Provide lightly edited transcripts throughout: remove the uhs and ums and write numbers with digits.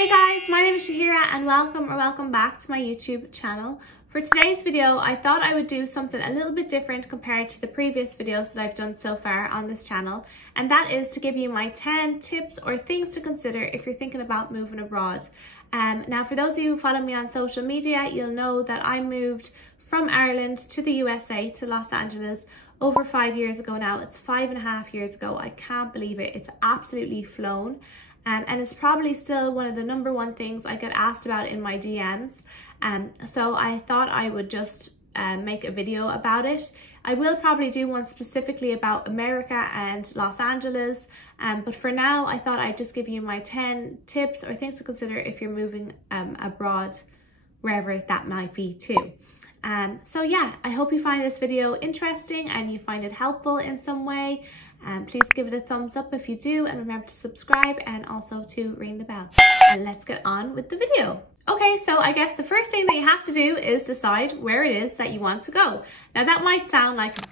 Hey guys, my name is Shahira and welcome back to my YouTube channel. For today's video, I thought I would do something a little bit different compared to the previous videos that I've done so far on this channel, and that is to give you my 10 tips or things to consider if you're thinking about moving abroad. Now, for those of you who follow me on social media, you'll know that I moved from Ireland to the USA, to Los Angeles, over 5 years ago now. It's 5.5 years ago. I can't believe it. It's absolutely flown. And it's probably still one of the #1 things I get asked about in my DMs. So I thought I would just make a video about it. I will probably do one specifically about America and Los Angeles, but for now I thought I'd just give you my 10 tips or things to consider if you're moving abroad, wherever that might be too. So yeah, I hope you find this video interesting and you find it helpful in some way. Please give it a thumbs up if you do, and remember to subscribe and also to ring the bell. And let's get on with the video. Okay, so I guess the first thing that you have to do is decide where it is that you want to go. Now that might sound like a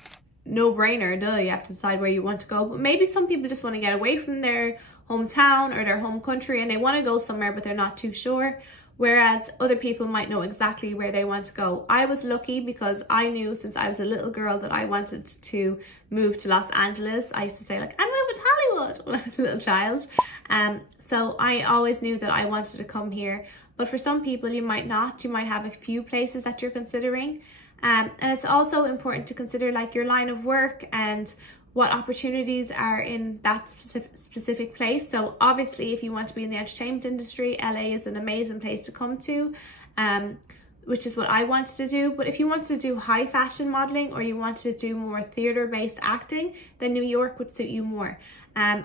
no-brainer, duh, you have to decide where you want to go, but maybe some people just want to get away from their hometown or their home country and they want to go somewhere but they're not too sure. Whereas other people might know exactly where they want to go. I was lucky because I knew since I was a little girl that I wanted to move to Los Angeles. I used to say, like, I'm moving to Hollywood when I was a little child. So I always knew that I wanted to come here. But for some people, you might not. You might have a few places that you're considering. And it's also important to consider like your line of work and what opportunities are in that specific place. So obviously if you want to be in the entertainment industry, LA is an amazing place to come to, which is what I wanted to do. But if you want to do high fashion modeling or you want to do more theater-based acting, then New York would suit you more.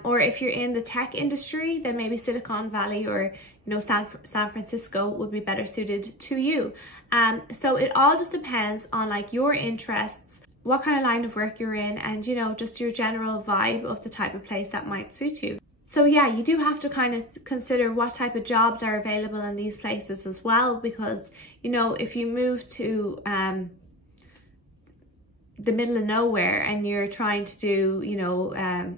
Or if you're in the tech industry, then maybe Silicon Valley or San Francisco would be better suited to you. So it all just depends on like your interests, what kind of line of work you're in, and just your general vibe of the type of place that might suit you. So yeah, you do have to kind of consider what type of jobs are available in these places as well, because if you move to the middle of nowhere and you're trying to do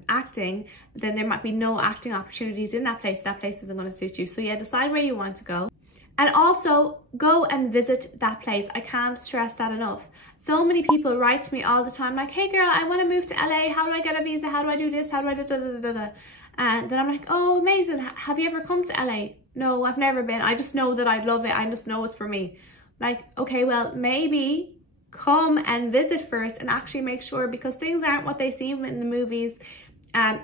acting, then there might be no acting opportunities in that place. That place isn't going to suit you. So yeah, decide where you want to go. And also go and visit that place. I can't stress that enough. So many people write to me all the time like, hey girl, I want to move to LA. How do I get a visa? How do I do this? How do I do da da da da? And then I'm like, oh, amazing. Have you ever come to LA? No, I've never been. I just know that I love it. I just know it's for me. Like, okay, well, maybe come and visit first and actually make sure, because things aren't what they seem in the movies.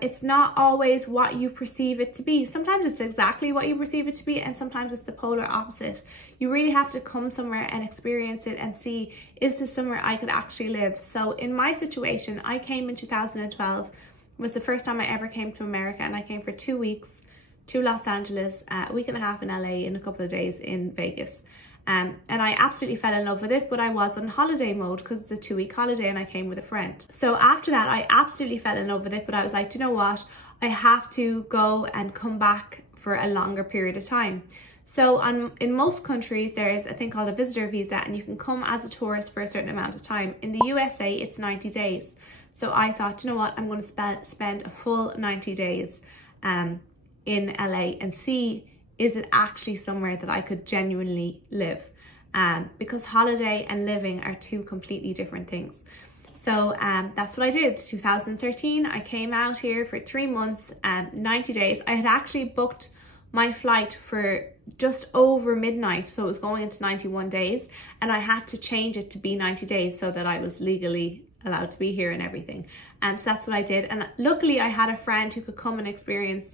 It's not always what you perceive it to be. Sometimes it's exactly what you perceive it to be, and sometimes it's the polar opposite. You really have to come somewhere and experience it and see, is this somewhere I could actually live? So in my situation, I came in 2012. It was the first time I ever came to America, and I came for 2 weeks to Los Angeles, a week and a half in LA, and a couple of days in Vegas. And I absolutely fell in love with it, but I was on holiday mode because it's a 2-week holiday and I came with a friend. So after that, I absolutely fell in love with it, but I was like, do you know what? I have to go and come back for a longer period of time. So in most countries, there is a thing called a visitor visa, and you can come as a tourist for a certain amount of time. In the USA, it's 90 days. So I thought, you know what? I'm going to spend a full 90 days in LA and see, is it actually somewhere that I could genuinely live? Because holiday and living are two completely different things. So that's what I did. 2013, I came out here for 3 months, 90 days. I had actually booked my flight for just over midnight, so it was going into 91 days, and I had to change it to be 90 days so that I was legally allowed to be here and everything. So that's what I did, and luckily I had a friend who could come and experience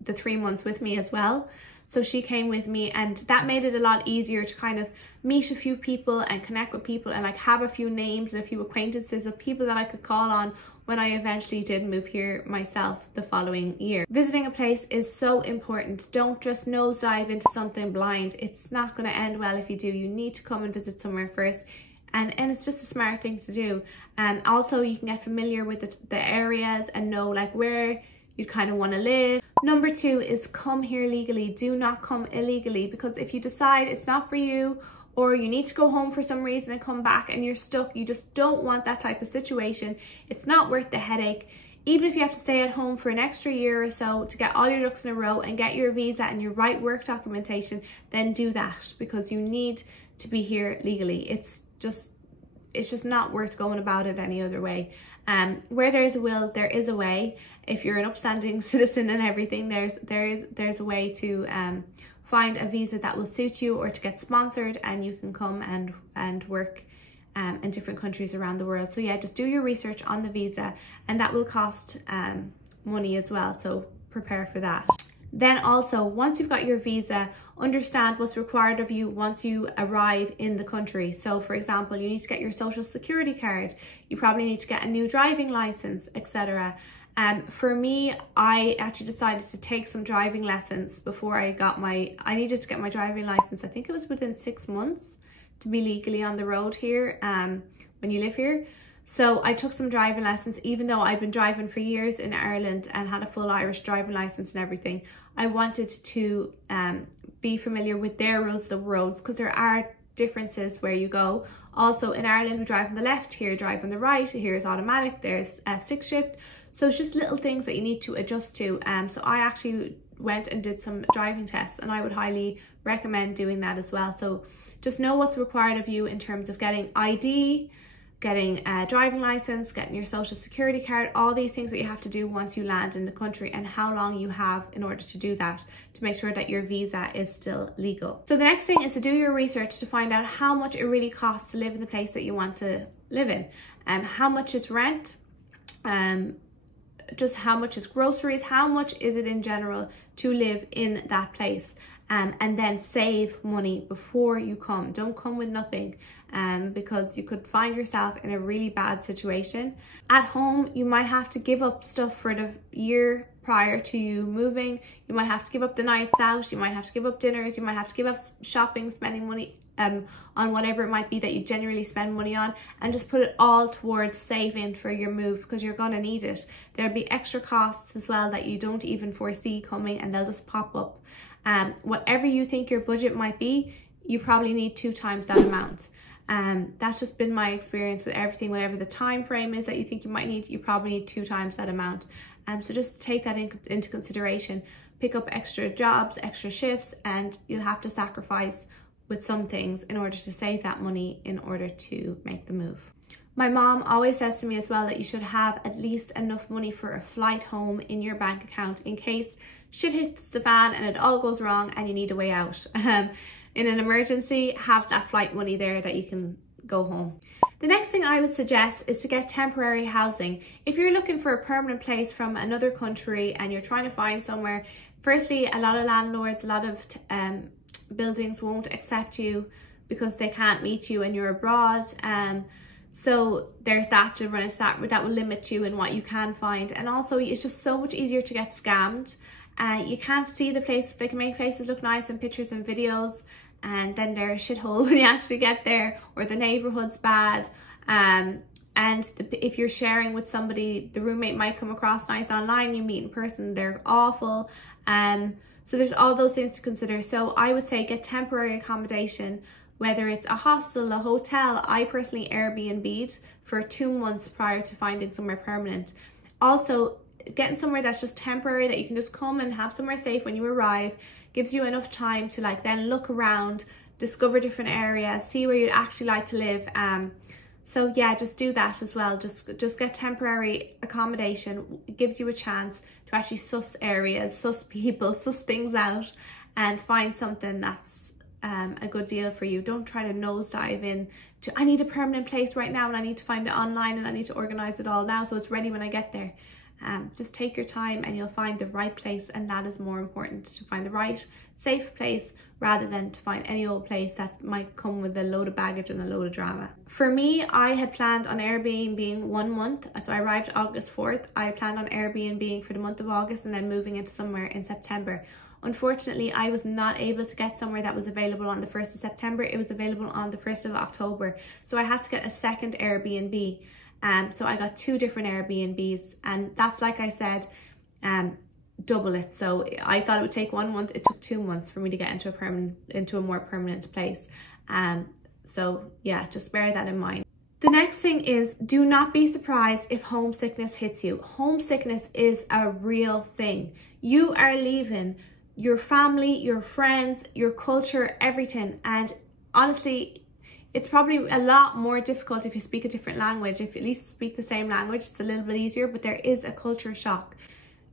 the 3 months with me as well. So she came with me, and that made it a lot easier to kind of meet a few people and connect with people and like have a few names and a few acquaintances of people that I could call on when I eventually did move here myself the following year. Visiting a place is so important. Don't just nosedive into something blind. It's not going to end well if you do. You need to come and visit somewhere first. And it's just a smart thing to do. Also, you can get familiar with the areas and know like where you kind of want to live. Number 2 is come here legally. Do not come illegally, because if you decide it's not for you, or you need to go home for some reason and come back and you're stuck, you just don't want that type of situation. It's not worth the headache. Even if you have to stay at home for an extra year or so to get all your ducks in a row and get your visa and your right work documentation, then do that, because you need to be here legally. It's just not worth going about it any other way. Where there's a will, there is a way. If you're an upstanding citizen and everything, there's a way to find a visa that will suit you, or to get sponsored, and you can come and work in different countries around the world. So yeah, just do your research on the visa, and that will cost money as well, so prepare for that. Then also, once you've got your visa, understand what's required of you once you arrive in the country. So for example, you need to get your social security card, you probably need to get a new driving license, etc. For me, I actually decided to take some driving lessons before I needed to get my driving license. I think it was within 6 months to be legally on the road here when you live here. So I took some driving lessons, even though I'd been driving for years in Ireland and had a full Irish driving license and everything. I wanted to be familiar with their rules of the roads, because there are differences where you go. Also in Ireland, we drive on the left, here drive on the right, here's automatic, there's a stick shift. So it's just little things that you need to adjust to. So I actually went and did some driving tests, and I would highly recommend doing that as well. So just know what's required of you in terms of getting ID, getting a driving license, getting your social security card, all these things that you have to do once you land in the country, and how long you have in order to do that, to make sure that your visa is still legal. So the next thing is to do your research to find out how much it really costs to live in the place that you want to live in. How much is rent, just how much is groceries, how much is it in general to live in that place. And then save money before you come. Don't come with nothing, because you could find yourself in a really bad situation. At home, you might have to give up stuff for the year prior to you moving. You might have to give up the nights out, you might have to give up dinners, you might have to give up shopping, spending money on whatever it might be that you generally spend money on, and just put it all towards saving for your move, because you're gonna need it. There'll be extra costs as well that you don't even foresee coming, and they'll just pop up. Whatever you think your budget might be, you probably need 2 times that amount. That's just been my experience with everything. Whatever the time frame is that you think you might need, you probably need 2 times that amount. So just take that into consideration. Pick up extra jobs, extra shifts, and you'll have to sacrifice with some things in order to save that money in order to make the move. My mom always says to me as well that you should have at least enough money for a flight home in your bank account in case shit hits the fan and it all goes wrong and you need a way out. In an emergency, have that flight money there that you can go home. The next thing I would suggest is to get temporary housing. If you're looking for a permanent place from another country and you're trying to find somewhere, firstly, a lot of landlords, a lot of buildings won't accept you because they can't meet you and you're abroad. So there's that, to run into that will limit you in what you can find. And also it's just so much easier to get scammed. You can't see the place. They can make places look nice in pictures and videos, and then they're a shithole when you actually get there, or the neighborhood's bad. If you're sharing with somebody, the roommate might come across nice online, you meet in person, they're awful. So there's all those things to consider. So I would say get temporary accommodation, whether it's a hostel, a hotel. I personally Airbnb'd for 2 months prior to finding somewhere permanent. Also, getting somewhere that's just temporary, that you can just come and have somewhere safe when you arrive, gives you enough time to then look around, discover different areas, see where you'd actually like to live. So yeah, just do that as well. Just get temporary accommodation. It gives you a chance to actually suss areas, suss people, suss things out, and find something that's a good deal for you. Don't try to nosedive in to, I need a permanent place right now and I need to find it online and I need to organize it all now so it's ready when I get there. Just take your time and you'll find the right place, and that is more important, to find the right safe place rather than to find any old place that might come with a load of baggage and a load of drama. For me, I had planned on Airbnb 1 month, so I arrived August 4th. I planned on Airbnb for the month of August and then moving into somewhere in September. Unfortunately, I was not able to get somewhere that was available on the 1st of September. It was available on the 1st of October, so I had to get a second Airbnb. So I got 2 different Airbnbs, and that's, like I said, double it. So I thought it would take 1 month. It took 2 months for me to get into a more permanent place. So yeah, just bear that in mind. The next thing thing is, do not be surprised if homesickness hits you. Homesickness is a real thing. You are leaving your family, your friends, your culture, everything. And honestly, it's probably a lot more difficult if you speak a different language. If you at least speak the same language, it's a little bit easier, but there is a culture shock.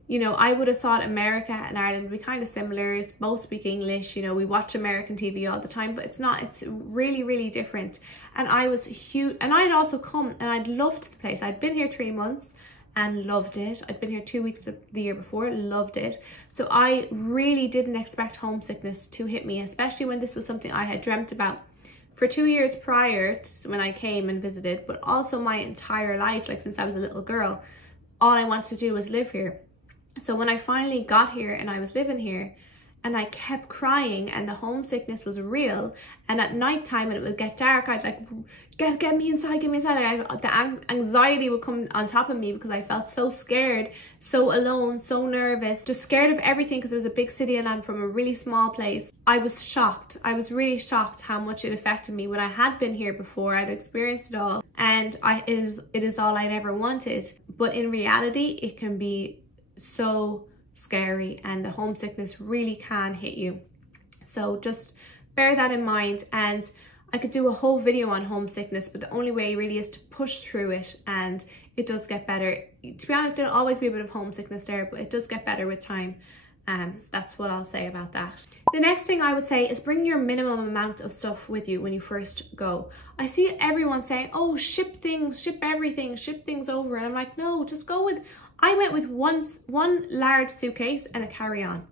You know, I would have thought America and Ireland would be kind of similar. Both speak English, you know, we watch American TV all the time, but it's not. It's really, really different. And I was huge, and I'd also come and I'd loved the place. I'd been here 3 months and loved it. I'd been here 2 weeks the year before, loved it. So I really didn't expect homesickness to hit me, especially when this was something I had dreamt about for 2 years prior to when I came and visited, but also my entire life, like since I was a little girl, all I wanted to do was live here. So when I finally got here and I was living here and I kept crying and the homesickness was real, and at night time when it would get dark, I'd like, get me inside, get me inside. Like the anxiety would come on top of me because I felt so scared, so alone, so nervous, just scared of everything because it was a big city and I'm from a really small place. I was shocked. I was really shocked how much it affected me when I had been here before. I'd experienced it all, and it is all I'd ever wanted. But in reality, it can be so scary and the homesickness really can hit you. So just bear that in mind. And I could do a whole video on homesickness, but the only way really is to push through it, and it does get better. To be honest, there'll always be a bit of homesickness there, but it does get better with time. So that's what I'll say about that. The next thing I would say is bring your minimum amount of stuff with you when you first go. I see everyone saying, oh, ship things, ship everything, ship things over. And I'm like, no, just go with, I went with one large suitcase and a carry-on.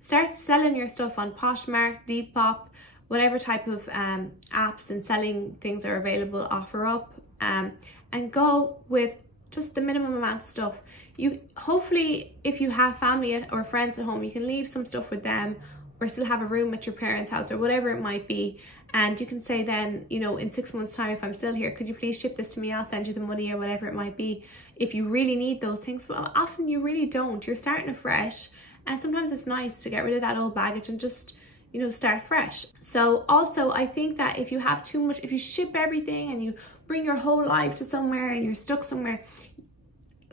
Start selling your stuff on Poshmark, Depop, whatever type of apps and selling things are available, OfferUp, and go with just the minimum amount of stuff. You hopefully, if you have family or friends at home, you can leave some stuff with them or still have a room at your parents' house or whatever it might be. And you can say then, you know, in 6 months' time, if I'm still here, could you please ship this to me? I'll send you the money or whatever it might be if you really need those things. But often you really don't. You're starting afresh. And sometimes it's nice to get rid of that old baggage and just, you know, start fresh. So also, I think that if you have too much, if you ship everything and you bring your whole life to somewhere and you're stuck somewhere,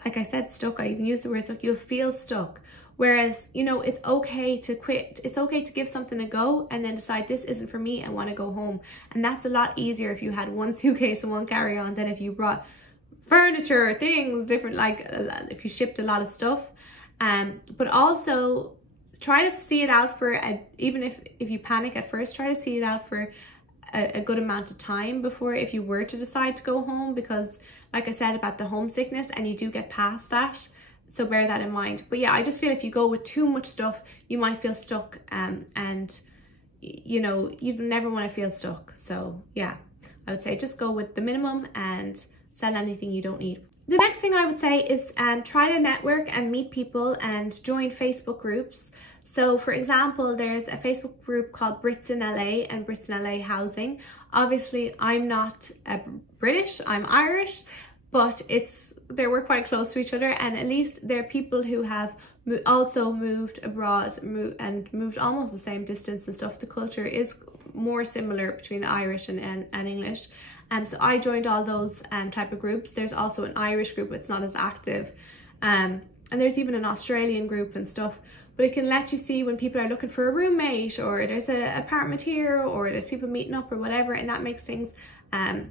like I said, stuck, I even used the word stuck, you'll feel stuck. Whereas, you know, it's okay to quit. It's okay to give something a go and then decide this isn't for me, I want to go home. And that's a lot easier if you had one suitcase and one carry-on than if you brought furniture, things, different, like if you shipped a lot of stuff. But also try to see it out for, even if you panic at first, try to see it out for a good amount of time before, if you were to decide to go home, because like I said about the homesickness, and you do get past that, so bear that in mind. But yeah, I just feel if you go with too much stuff, you might feel stuck, and you know, you never want to feel stuck. So yeah, I would say just go with the minimum and sell anything you don't need. The next thing I would say is try to network and meet people and join Facebook groups. So for example, there's a Facebook group called Brits in LA and Brits in LA Housing. Obviously, I'm not British, I'm Irish, but we're quite close to each other, and at least there are people who have also moved abroad and moved almost the same distance and stuff. The culture is more similar between Irish and English. And so I joined all those type of groups. There's also an Irish group, it's not as active. And there's even an Australian group and stuff. But it can let you see when people are looking for a roommate, or there's an apartment here, or there's people meeting up or whatever. And that makes things a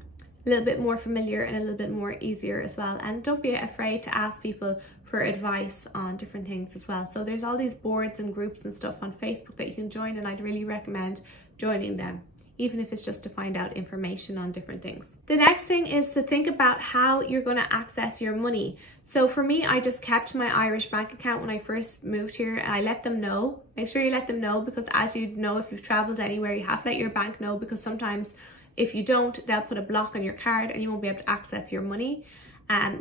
little bit more familiar and a little bit more easier as well. And don't be afraid to ask people for advice on different things as well. So there's all these boards and groups and stuff on Facebook that you can join, and I'd really recommend joining them, even if it's just to find out information on different things. The next thing is to think about how you're going to access your money. So for me, I just kept my Irish bank account when I first moved here, and I let them know. Make sure you let them know, because as you know, if you've traveled anywhere, you have to let your bank know, because sometimes if you don't, they'll put a block on your card and you won't be able to access your money.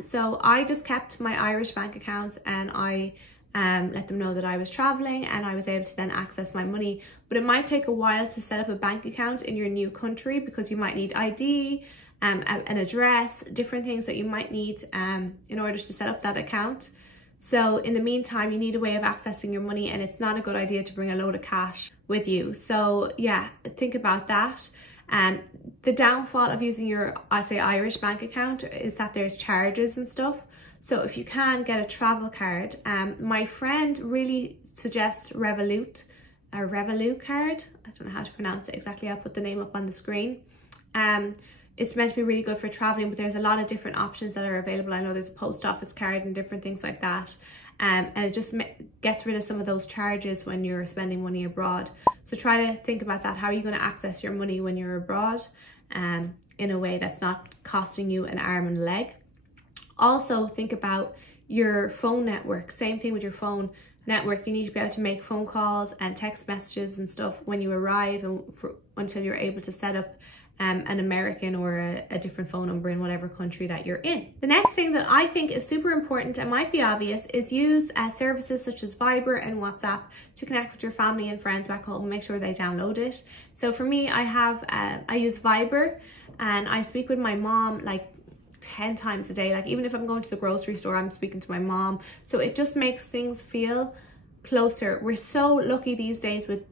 So I just kept my Irish bank account, and I let them know that I was traveling, and I was able to then access my money. But it might take a while to set up a bank account in your new country, because you might need ID, an address, different things that you might need in order to set up that account. So in the meantime, you need a way of accessing your money, and it's not a good idea to bring a load of cash with you. So yeah, think about that. The downfall of using your, I say, Irish bank account is that there's charges and stuff. So if you can get a travel card, my friend really suggests Revolut, a Revolut card. I don't know how to pronounce it exactly. I'll put the name up on the screen. It's meant to be really good for traveling, but there's a lot of different options that are available. I know there's a post office card and different things like that. And it just gets rid of some of those charges when you're spending money abroad. So try to think about that. How are you going to access your money when you're abroad in a way that's not costing you an arm and a leg? Also think about your phone network. Same thing with your phone network. You need to be able to make phone calls and text messages and stuff when you arrive, and until you're able to set up an American or a different phone number in whatever country that you're in. The next thing that I think is super important and might be obvious is use services such as Viber and WhatsApp to connect with your family and friends back home. Make sure they download it. So for me, I use Viber, and I speak with my mom like 10 times a day. Like even if I'm going to the grocery store, I'm speaking to my mom. So it just makes things feel closer. We're so lucky these days with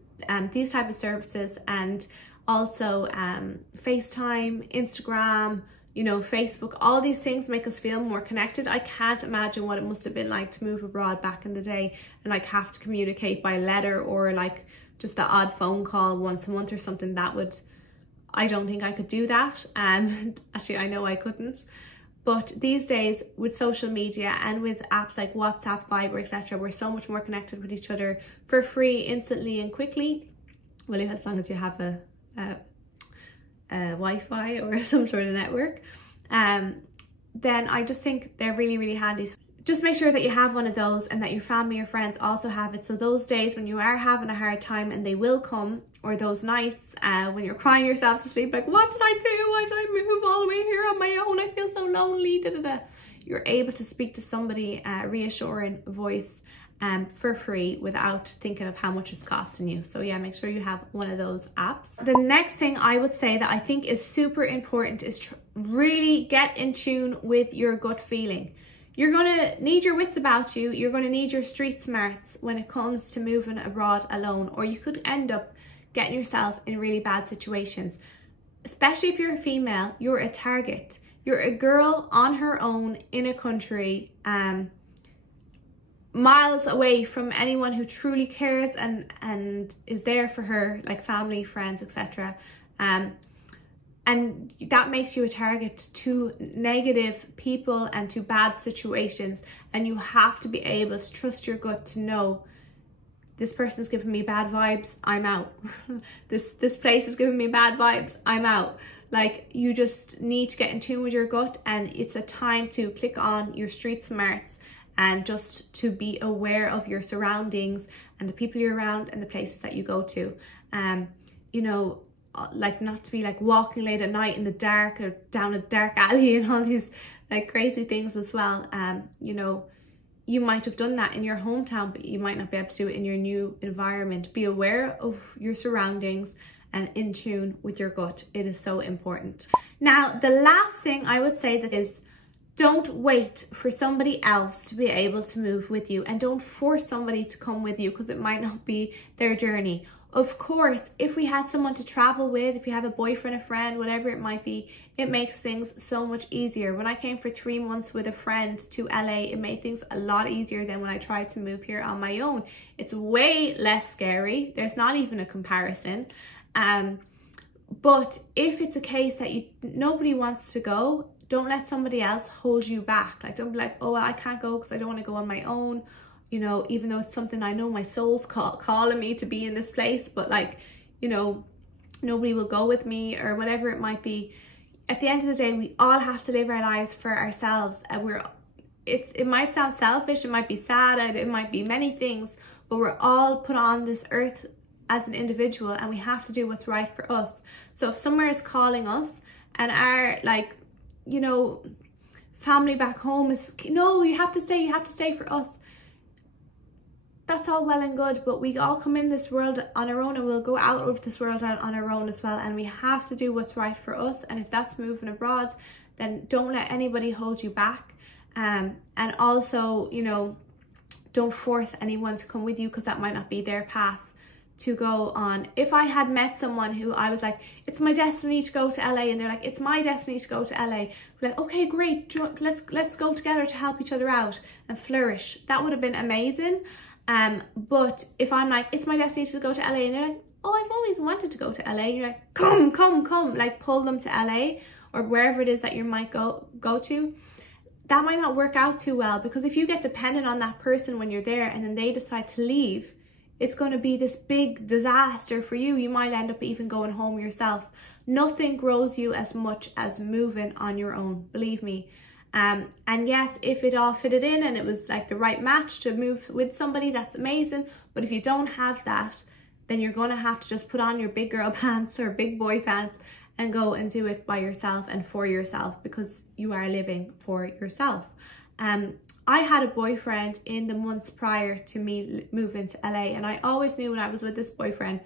these type of services, and also FaceTime, Instagram, you know, Facebook, all these things make us feel more connected. I can't imagine what it must have been like to move abroad back in the day and like have to communicate by letter or like just the odd phone call once a month or something. I don't think I could do that. Actually, I know I couldn't. But these days with social media and with apps like WhatsApp, Viber, etc., we're so much more connected with each other for free, instantly and quickly. Well, as long as you have a Wi-Fi or some sort of network, then I just think they're really, really handy. So just make sure that you have one of those and that your family or friends also have it. So those days when you are having a hard time, and they will come, or those nights when you're crying yourself to sleep, like, what did I do? Why did I move all the way here on my own? I feel so lonely, da, da, da. You're able to speak to somebody, reassuring voice, for free without thinking of how much it's costing you. So yeah, make sure you have one of those apps. The next thing I would say that I think is super important is really get in tune with your gut feeling. You're gonna need your wits about you. You're gonna need your street smarts when it comes to moving abroad alone, or you could end up getting yourself in really bad situations. Especially if you're a female, you're a target. You're a girl on her own in a country, miles away from anyone who truly cares and is there for her, like family, friends, etc. And that makes you a target to negative people and to bad situations, and you have to be able to trust your gut to know, this person's giving me bad vibes, I'm out. this place is giving me bad vibes, I'm out. Like, you just need to get in tune with your gut, and it's a time to click on your street smarts and just to be aware of your surroundings and the people you're around and the places that you go to. You know, like not to be like walking late at night in the dark or down a dark alley and all these like crazy things as well. You know, you might have done that in your hometown, but you might not be able to do it in your new environment. Be aware of your surroundings and in tune with your gut. It is so important. Now, the last thing I would say that is, don't wait for somebody else to be able to move with you, and don't force somebody to come with you because it might not be their journey. Of course, if we had someone to travel with, if you have a boyfriend, a friend, whatever it might be, it makes things so much easier. When I came for 3 months with a friend to LA, it made things a lot easier than when I tried to move here on my own. It's way less scary. There's not even a comparison. But if it's a case that nobody wants to go, don't let somebody else hold you back. Like, don't be like, oh, I can't go because I don't want to go on my own. You know, even though it's something I know my soul's calling me to be in this place, but like, you know, nobody will go with me or whatever it might be. At the end of the day, we all have to live our lives for ourselves, and it might sound selfish, it might be sad, and it might be many things, but we're all put on this earth as an individual, and we have to do what's right for us. So if somewhere is calling us and our, like, you know, family back home is, no, you have to stay for us. That's all well and good, but we all come in this world on our own, and we'll go out of this world on our own as well, and we have to do what's right for us. And if that's moving abroad, then don't let anybody hold you back. And also, you know, don't force anyone to come with you because that might not be their path to go on. If I had met someone who I was like, it's my destiny to go to LA, and they're like, it's my destiny to go to LA, I'd be like, okay, great, let's go together to help each other out and flourish. That would have been amazing. But if I'm like, it's my destiny to go to LA, and they're like, oh, I've always wanted to go to LA, and you're like, come, like pull them to LA or wherever it is that you might go to, that might not work out too well, because if you get dependent on that person when you're there and then they decide to leave, it's going to be this big disaster for you. You might end up even going home yourself. Nothing grows you as much as moving on your own, believe me. And yes, if it all fitted in and it was like the right match to move with somebody, that's amazing. But if you don't have that, then you're going to have to just put on your big girl pants or big boy pants and go and do it by yourself and for yourself, because you are living for yourself. I had a boyfriend in the months prior to me moving to LA, and I always knew when I was with this boyfriend,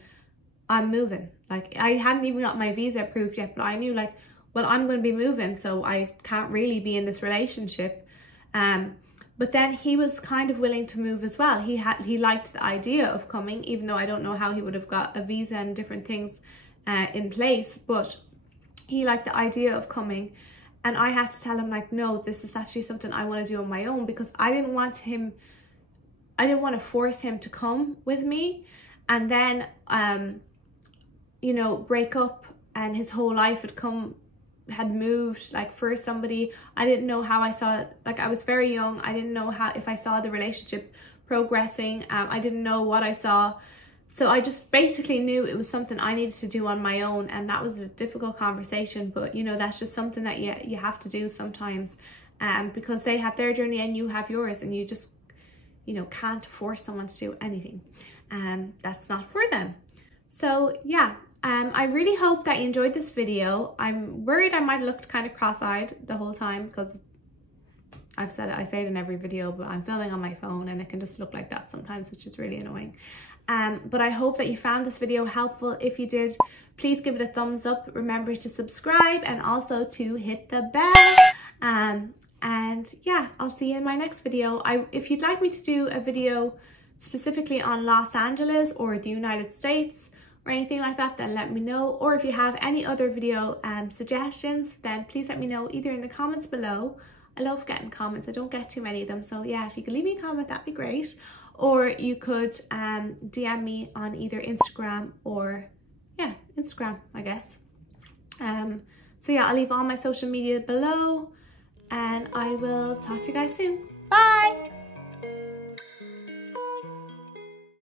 I'm moving. Like, I hadn't even got my visa approved yet, but I knew like, well, I'm going to be moving, so I can't really be in this relationship. But then he was kind of willing to move as well. He liked the idea of coming, even though I don't know how he would have got a visa and different things in place, but he liked the idea of coming. And I had to tell him like, no, this is actually something I want to do on my own, because I didn't want to force him to come with me and then, you know, break up and his whole life had moved like for somebody. I didn't know how I saw it. Like, I was very young. I didn't know if I saw the relationship progressing. I didn't know what I saw. So I just basically knew it was something I needed to do on my own, and that was a difficult conversation, but you know, that's just something that you have to do sometimes, because they have their journey and you have yours, and you just, you know, can't force someone to do anything, that's not for them. So yeah, I really hope that you enjoyed this video. I'm worried I might have looked kind of cross-eyed the whole time, because I say it in every video, but I'm filming on my phone and it can just look like that sometimes, which is really annoying. But I hope that you found this video helpful. If you did, please give it a thumbs up. Remember to subscribe and also to hit the bell. And yeah, I'll see you in my next video. If you'd like me to do a video specifically on Los Angeles or the United States or anything like that, then let me know. Or if you have any other video suggestions, then please let me know either in the comments below. I love getting comments. I don't get too many of them. So yeah, if you could leave me a comment, that'd be great. Or you could DM me on either Instagram or, yeah, Instagram, I guess. So yeah, I'll leave all my social media below, and I will talk to you guys soon.